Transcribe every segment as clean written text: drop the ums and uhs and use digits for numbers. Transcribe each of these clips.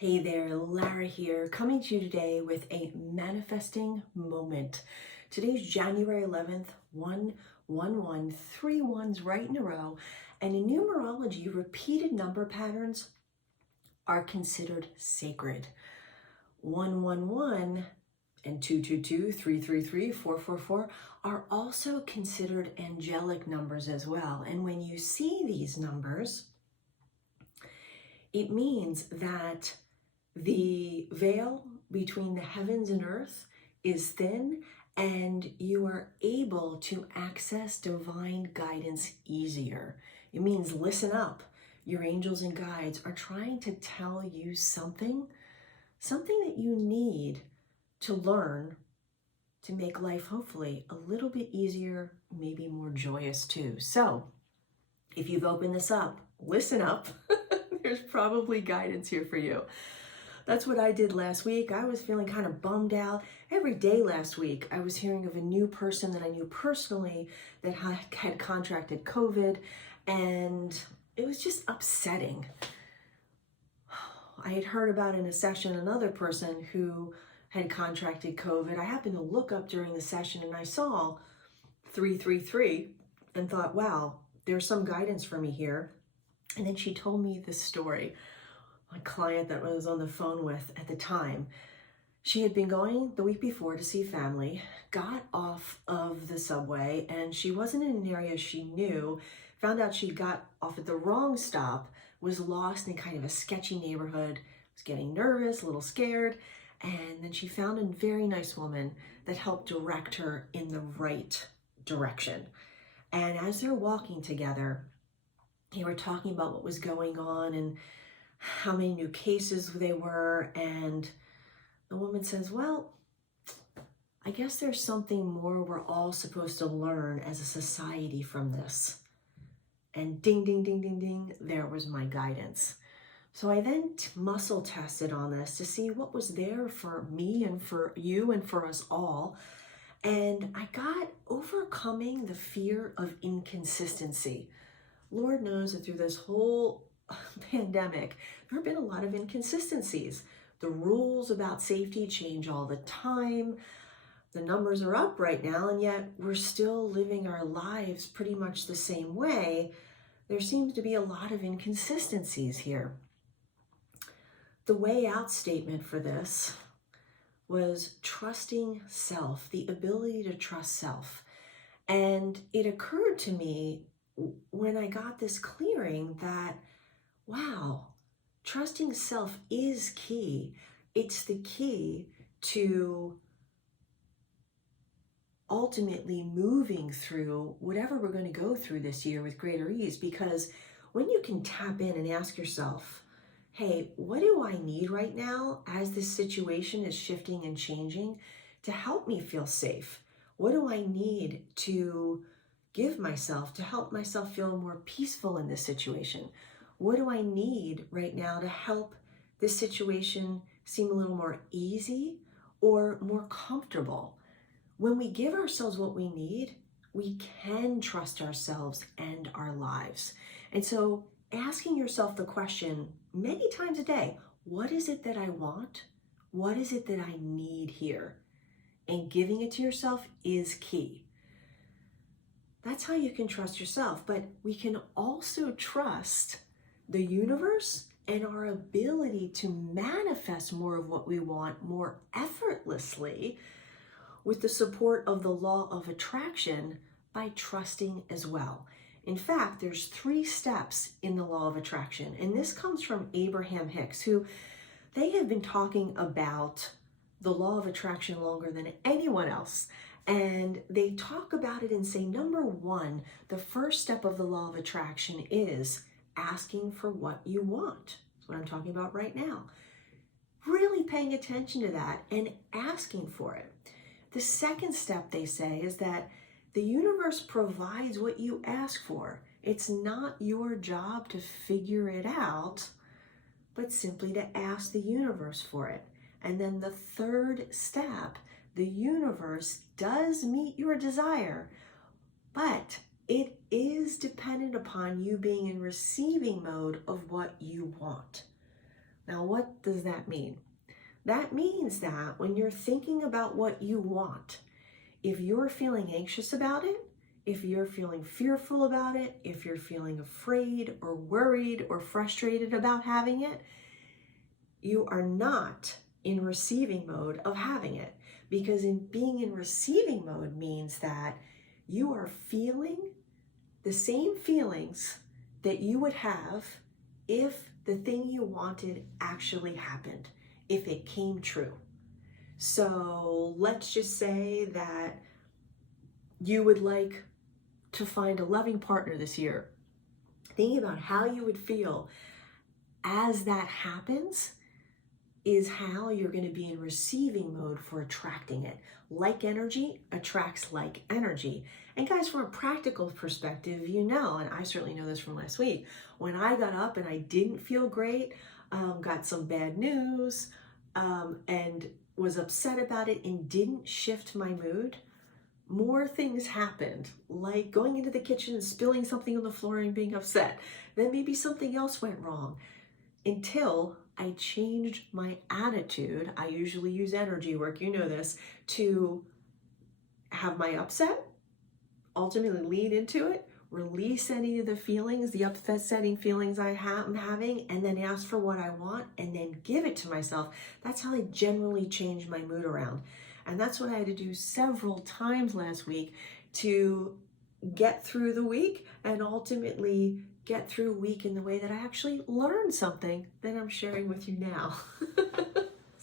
Hey there, Lara here, coming to you today with a manifesting moment. Today's January 11th, 111, three ones right in a row. And in numerology, repeated number patterns are considered sacred. 111 and 222, 333, 444 are also considered angelic numbers as well. And when you see these numbers, it means that the veil between the heavens and earth is thin, and you are able to access divine guidance easier. It means listen up. Your angels and guides are trying to tell you something that you need to learn to make life hopefully a little bit easier, maybe more joyous too. So if you've opened this up, listen up. There's probably guidance here for you. That's what I did last week. I was feeling kind of bummed out. Every day last week, I was hearing of a new person that I knew personally that had contracted COVID, and it was just upsetting. I had heard about in a session another person who had contracted COVID. I happened to look up during the session and I saw 333 and thought, wow, there's some guidance for me here. And then she told me this story. My client that I was on the phone with at the time, she had been going the week before to see family, got off of the subway, and she wasn't in an area she knew, found out she got off at the wrong stop, was lost in kind of a sketchy neighborhood, was getting nervous, a little scared, and then she found a very nice woman that helped direct her in the right direction. And as they're walking together, they were talking about what was going on and how many new cases they were, and the woman says, well, I guess there's something more we're all supposed to learn as a society from this. And ding, ding, ding, ding, ding, there was my guidance. So I then muscle tested on this to see what was there for me and for you and for us all. And I got overcoming the fear of inconsistency. Lord knows that through this whole pandemic, there have been a lot of inconsistencies. The rules about safety change all the time. The numbers are up right now, and yet we're still living our lives pretty much the same way. There seems to be a lot of inconsistencies here. The way out statement for this was trusting self, the ability to trust self. And it occurred to me when I got this clearing that, wow, trusting self is key. It's the key to ultimately moving through whatever we're going to go through this year with greater ease. Because when you can tap in and ask yourself, hey, what do I need right now as this situation is shifting and changing to help me feel safe? What do I need to give myself to help myself feel more peaceful in this situation? What do I need right now to help this situation seem a little more easy or more comfortable? When we give ourselves what we need, we can trust ourselves and our lives. And so asking yourself the question many times a day, what is it that I want? What is it that I need here? And giving it to yourself is key. That's how you can trust yourself, but we can also trust the universe and our ability to manifest more of what we want more effortlessly with the support of the law of attraction by trusting as well. In fact, there's 3 steps in the law of attraction, and this comes from Abraham Hicks, who they have been talking about the law of attraction longer than anyone else. And they talk about it and say, number 1, the first step of the law of attraction is asking for what you want. That's what I'm talking about right now. Really paying attention to that and asking for it. The second step, they say, is that the universe provides what you ask for. It's not your job to figure it out, but simply to ask the universe for it. And then the third step, the universe does meet your desire, but it is dependent upon you being in receiving mode of what you want. Now, what does that mean? That means that when you're thinking about what you want, if you're feeling anxious about it, if you're feeling fearful about it, if you're feeling afraid or worried or frustrated about having it, you are not in receiving mode of having it. Because in being in receiving mode means that you are feeling the same feelings that you would have if the thing you wanted actually happened, if it came true. So let's just say that you would like to find a loving partner this year. Thinking about how you would feel as that happens is how you're going to be in receiving mode for attracting it. Like energy attracts like energy. And guys, from a practical perspective, you know, and I certainly know this from last week, when I got up and I didn't feel great, got some bad news, and was upset about it and didn't shift my mood, more things happened, like going into the kitchen and spilling something on the floor and being upset. Then maybe something else went wrong until I changed my attitude. I usually use energy work, you know this, to have my upset, ultimately lean into it, release any of the feelings, the upsetting feelings I'm having, and then ask for what I want and then give it to myself. That's how I generally change my mood around. And that's what I had to do several times last week to get through the week and ultimately get through a week in the way that I actually learned something that I'm sharing with you now.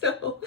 So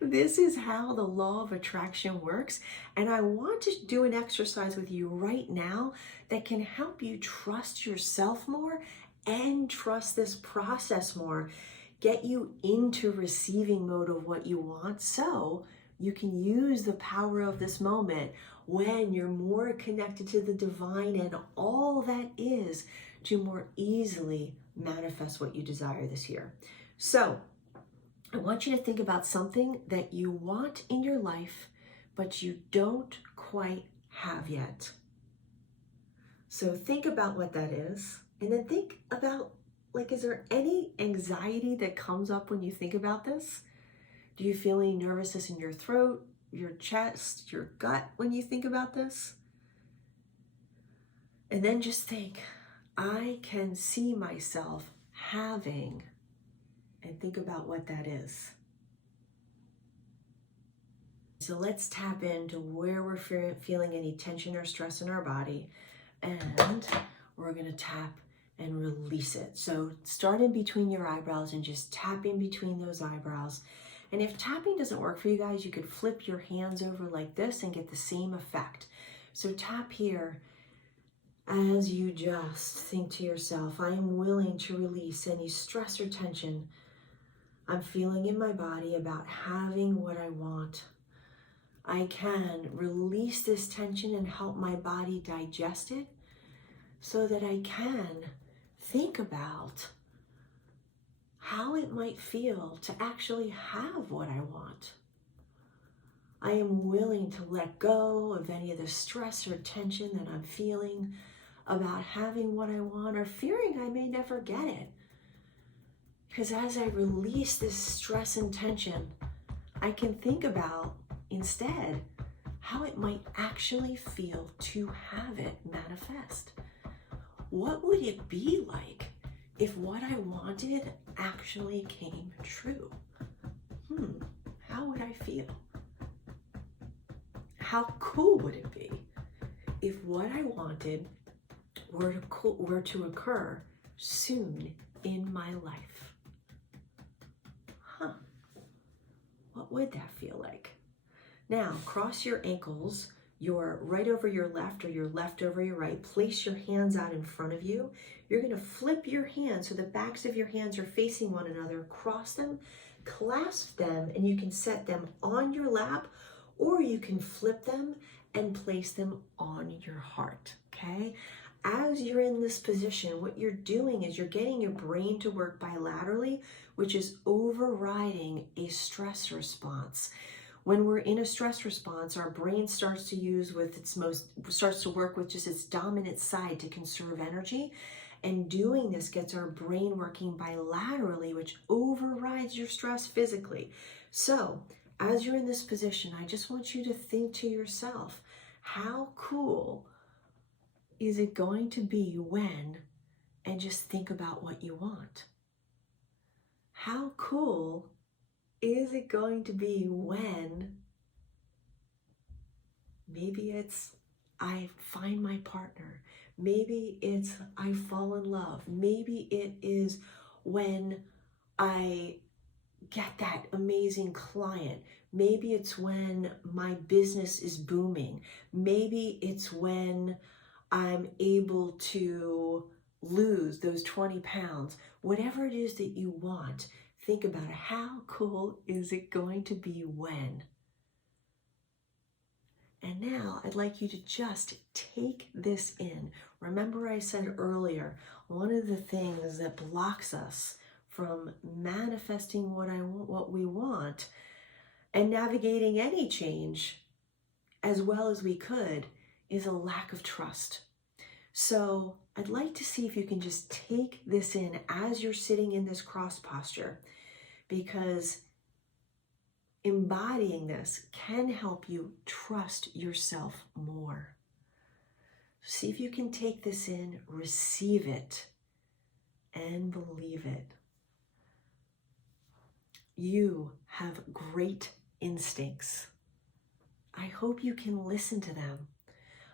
this is how the law of attraction works. And I want to do an exercise with you right now that can help you trust yourself more and trust this process more, get you into receiving mode of what you want so you can use the power of this moment when you're more connected to the divine and all that is to more easily manifest what you desire this year. So I want you to think about something that you want in your life, but you don't quite have yet. So think about what that is, and then think about, like, is there any anxiety that comes up when you think about this? Do you feel any nervousness in your throat, your chest, your gut when you think about this? And then just think, I can see myself having, and think about what that is. So let's tap into where we're feeling any tension or stress in our body, and we're going to tap and release it. So start in between your eyebrows and just tap in between those eyebrows. And if tapping doesn't work for you guys, you could flip your hands over like this and get the same effect. So tap here as you just think to yourself, I am willing to release any stress or tension I'm feeling in my body about having what I want. I can release this tension and help my body digest it so that I can think about how it might feel to actually have what I want. I am willing to let go of any of the stress or tension that I'm feeling about having what I want or fearing I may never get it. Because as I release this stress and tension, I can think about instead how it might actually feel to have it manifest. What would it be like if what I wanted actually came true? How would I feel? How cool would it be if what I wanted were to occur soon in my life? What would that feel like? Now, cross your ankles, your right over your left or your left over your right. Place your hands out in front of you. You're going to flip your hands so the backs of your hands are facing one another. Cross them, clasp them, and you can set them on your lap, or you can flip them and place them on your heart, okay? As you're in this position, what you're doing is you're getting your brain to work bilaterally, which is overriding a stress response. When we're in a stress response, our brain starts to work with just its dominant side to conserve energy. And doing this gets our brain working bilaterally, which overrides your stress physically. So as you're in this position, I just want you to think to yourself, how cool is it going to be when, and just think about what you want. How cool is it going to be when maybe it's I find my partner, maybe it's I fall in love, maybe it is when I get that amazing client, maybe it's when my business is booming, maybe it's when I'm able to lose those 20 pounds, whatever it is that you want, think about it. How cool is it going to be when? And now I'd like you to just take this in. Remember I said earlier, one of the things that blocks us from manifesting what we want and navigating any change as well as we could is a lack of trust. So I'd like to see if you can just take this in as you're sitting in this cross posture, because embodying this can help you trust yourself more. See if you can take this in, receive it, and believe it. You have great instincts. I hope you can listen to them.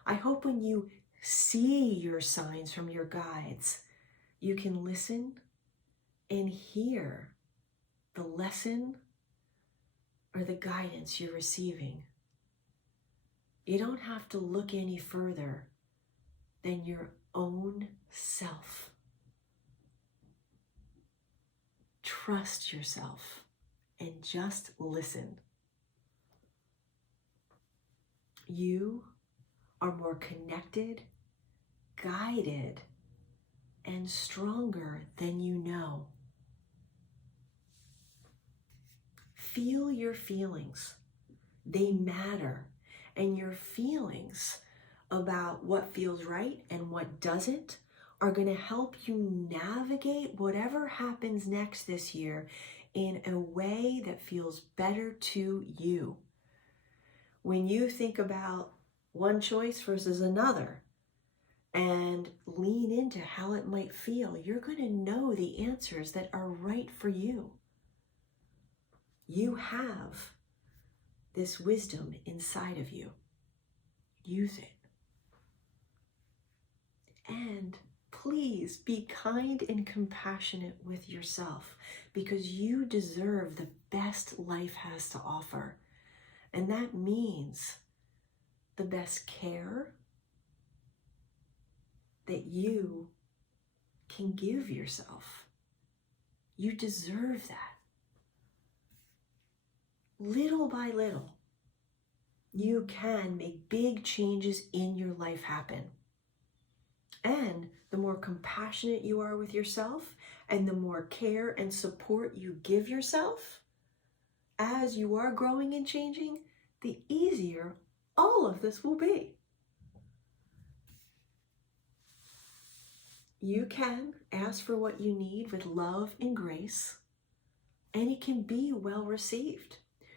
I hope when you see your signs from your guides, you can listen and hear the lesson or the guidance you're receiving. You don't have to look any further than your own self. Trust yourself and just listen. You are more connected, guided, and stronger than you know. Feel your feelings. They matter. And your feelings about what feels right and what doesn't are going to help you navigate whatever happens next this year in a way that feels better to you. When you think about one choice versus another and lean into how it might feel, you're going to know the answers that are right for you. You have this wisdom inside of you. Use it. And please be kind and compassionate with yourself, because you deserve the best life has to offer. And that means the best care that you can give yourself. You deserve that. Little by little, you can make big changes in your life happen. And the more compassionate you are with yourself and the more care and support you give yourself as you are growing and changing, the easier all of this will be. You can ask for what you need with love and grace, and it can be well received.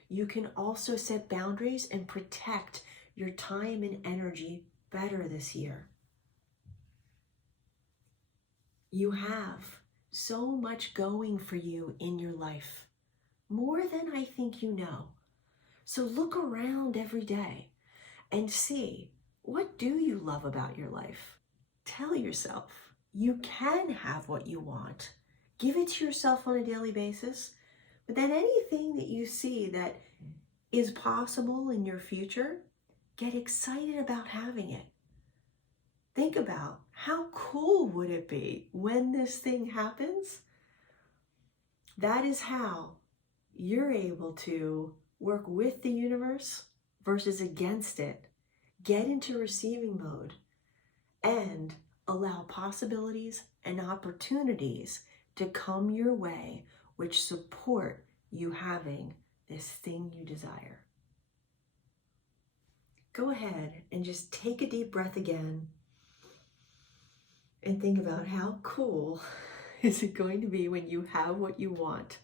You can also set boundaries and protect your time and energy better this year. You have so much going for you in your life, more than I think you know. So look around every day and see, what do you love about your life? Tell yourself you can have what you want. Give it to yourself on a daily basis. But then anything that you see that is possible in your future, get excited about having it. Think about how cool would it be when this thing happens? That is how you're able to work with the universe versus against it. Get into receiving mode and allow possibilities and opportunities to come your way, which support you having this thing you desire. Go ahead and just take a deep breath again. And think about how cool is it going to be when you have what you want.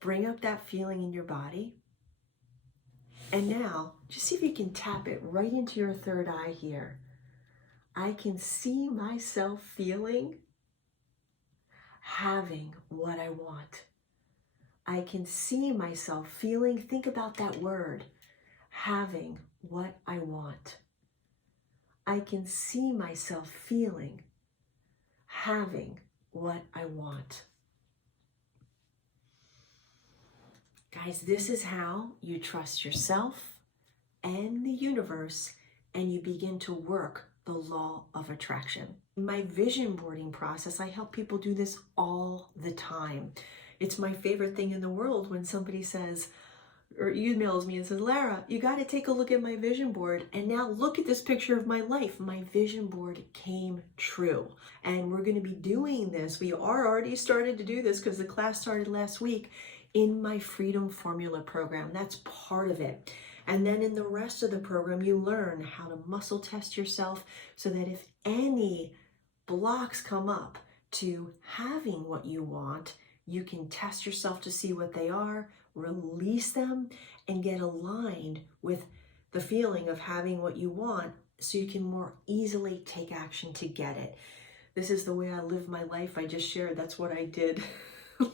Bring up that feeling in your body. And now, just see if you can tap it right into your third eye here. I can see myself feeling having what I want. I can see myself feeling, think about that word, having what I want. I can see myself feeling having what I want. Guys, this is how you trust yourself and the universe, and you begin to work the law of attraction. In my vision boarding process, I help people do this all the time. It's my favorite thing in the world when somebody says, or emails me and says, Lara, you got to take a look at my vision board. And now look at this picture of my life. My vision board came true. And we're going to be doing this. We are already started to do this because the class started last week in my Freedom Formula program. That's part of it. And then in the rest of the program, you learn how to muscle test yourself so that if any blocks come up to having what you want, you can test yourself to see what they are, release them, and get aligned with the feeling of having what you want so you can more easily take action to get it. This is the way I live my life. I just shared that's what I did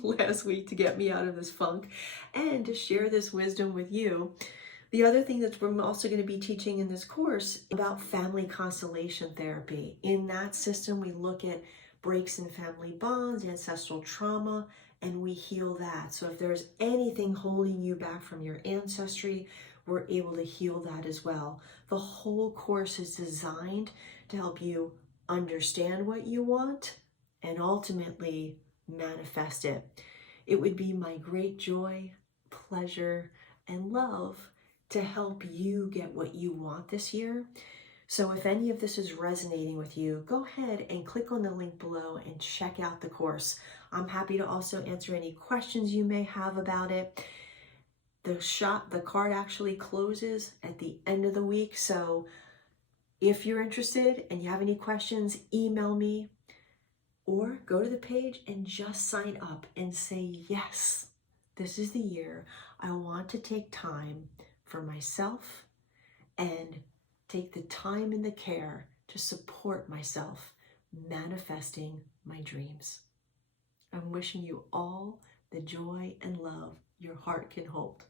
last week to get me out of this funk and to share this wisdom with you. The other thing that we're also going to be teaching in this course about family constellation therapy. In that system, we look at breaks in family bonds, ancestral trauma, and we heal that. So if there's anything holding you back from your ancestry, we're able to heal that as well. The whole course is designed to help you understand what you want and ultimately manifest it. It would be my great joy, pleasure, and love to help you get what you want this year. So if any of this is resonating with you, go ahead and click on the link below and check out the course. I'm happy to also answer any questions you may have about it. The card actually closes at the end of the week. So if you're interested and you have any questions, email me or go to the page and just sign up and say, yes, this is the year I want to take time for myself and take the time and the care to support myself manifesting my dreams. I'm wishing you all the joy and love your heart can hold.